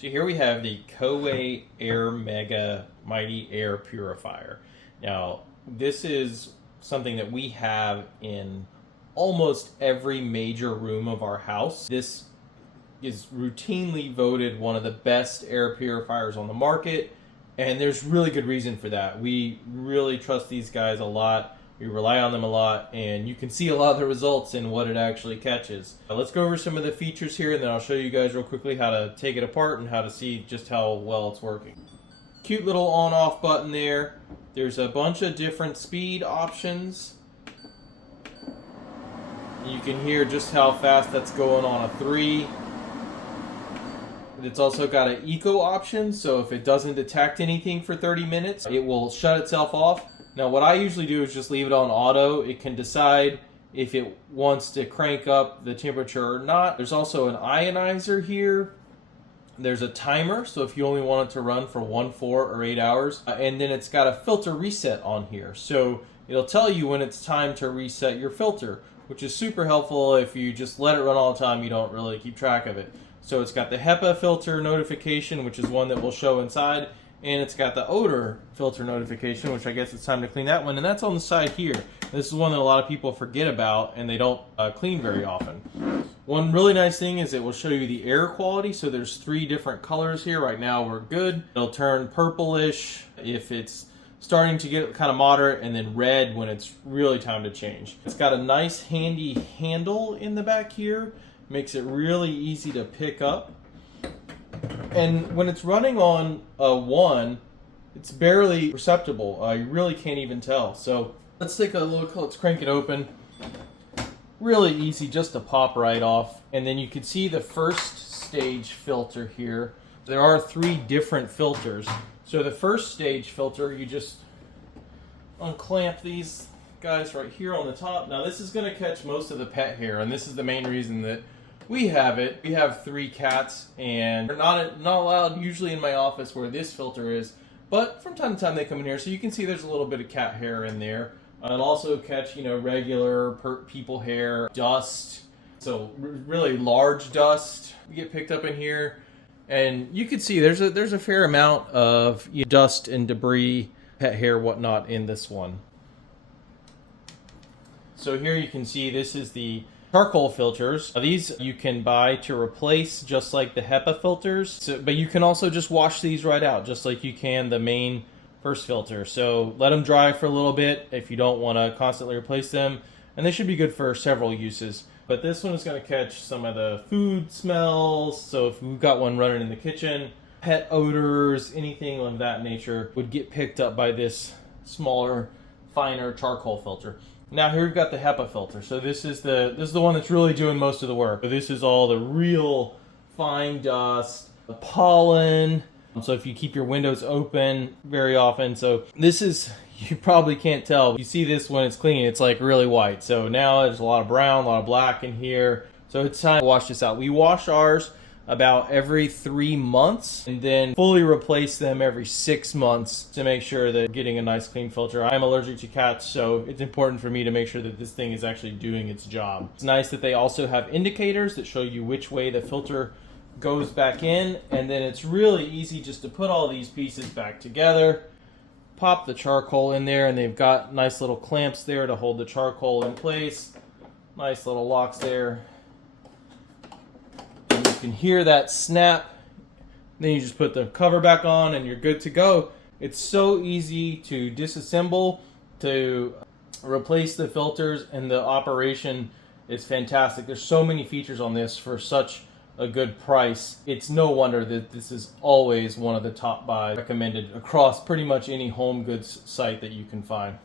So here we have the Coway Air Mega Mighty Air Purifier. Now, this is something that we have in almost every major room of our house. This is routinely voted one of the best air purifiers on the market, and there's really good reason for that. We really trust these guys a lot. We rely on them a lot, and you can see a lot of the results in what it actually catches. Let's go over some of the features here, and then I'll show you guys real quickly how to take it apart and how to see just how well it's working. Cute little on-off button there. There's a bunch of different speed options. You can hear just how fast that's going on a 3. It's also got an eco option, so if it doesn't detect anything for 30 minutes, it will shut itself off. Now what I usually do is just leave it on auto. It can decide if it wants to crank up the temperature or not. There's also an ionizer here. There's a timer, so if you only want it to run for 1, 4, or 8 hours. And then it's got a filter reset on here. So it'll tell you when it's time to reset your filter, which is super helpful. If you just let it run all the time, you don't really keep track of it. So it's got the HEPA filter notification, which is one that will show inside. And it's got the odor filter notification, which I guess it's time to clean that one. And that's on the side here. This is one that a lot of people forget about and they don't clean very often. One really nice thing is it will show you the air quality. So there's 3 different colors here. Right now we're good. It'll turn purplish if it's starting to get kind of moderate, and then red when it's really time to change. It's got a nice handy handle in the back here. Makes it really easy to pick up. And when it's running on a 1, it's barely perceptible. You really can't even tell. So let's take a look. Let's crank it open. Really easy just to pop right off. And then you can see the first stage filter here. There are 3 different filters. So the first stage filter, you just unclamp these guys right here on the top. Now this is going to catch most of the pet hair, and this is the main reason that we have it. We have 3 cats, and they're not allowed usually in my office where this filter is, but from time to time they come in here, so you can see there's a little bit of cat hair in there. It'll also catch, regular people hair, dust, so really large dust get picked up in here. And you can see there's a fair amount of dust and debris, pet hair, whatnot in this one. So here you can see this is the charcoal filters. These you can buy to replace just like the HEPA filters, but you can also just wash these right out just like you can the main first filter. So let them dry for a little bit if you don't want to constantly replace them, and they should be good for several uses. But this one is going to catch some of the food smells, so if we've got one running in the kitchen, pet odors, anything of that nature would get picked up by this smaller, finer charcoal filter. Now here we've got the HEPA filter. So this is the one that's really doing most of the work. So this is all the real fine dust, the pollen. So if you keep your windows open very often, so this is, you probably can't tell. You see this when it's clean, it's like really white. So now there's a lot of brown, a lot of black in here. So it's time to wash this out. We wash ours about every 3 months and then fully replace them every 6 months to make sure that getting a nice clean filter. I'm allergic to cats, so it's important for me to make sure that this thing is actually doing its job. It's nice that they also have indicators that show you which way the filter goes back in, and then it's really easy just to put all these pieces back together, pop the charcoal in there, and they've got nice little clamps there to hold the charcoal in place. Nice little locks there. And you can hear that snap. Then you just put the cover back on and you're good to go. It's so easy to disassemble, to replace the filters, and the operation is fantastic. There's so many features on this for such a good price. It's no wonder that this is always one of the top buys recommended across pretty much any home goods site that you can find.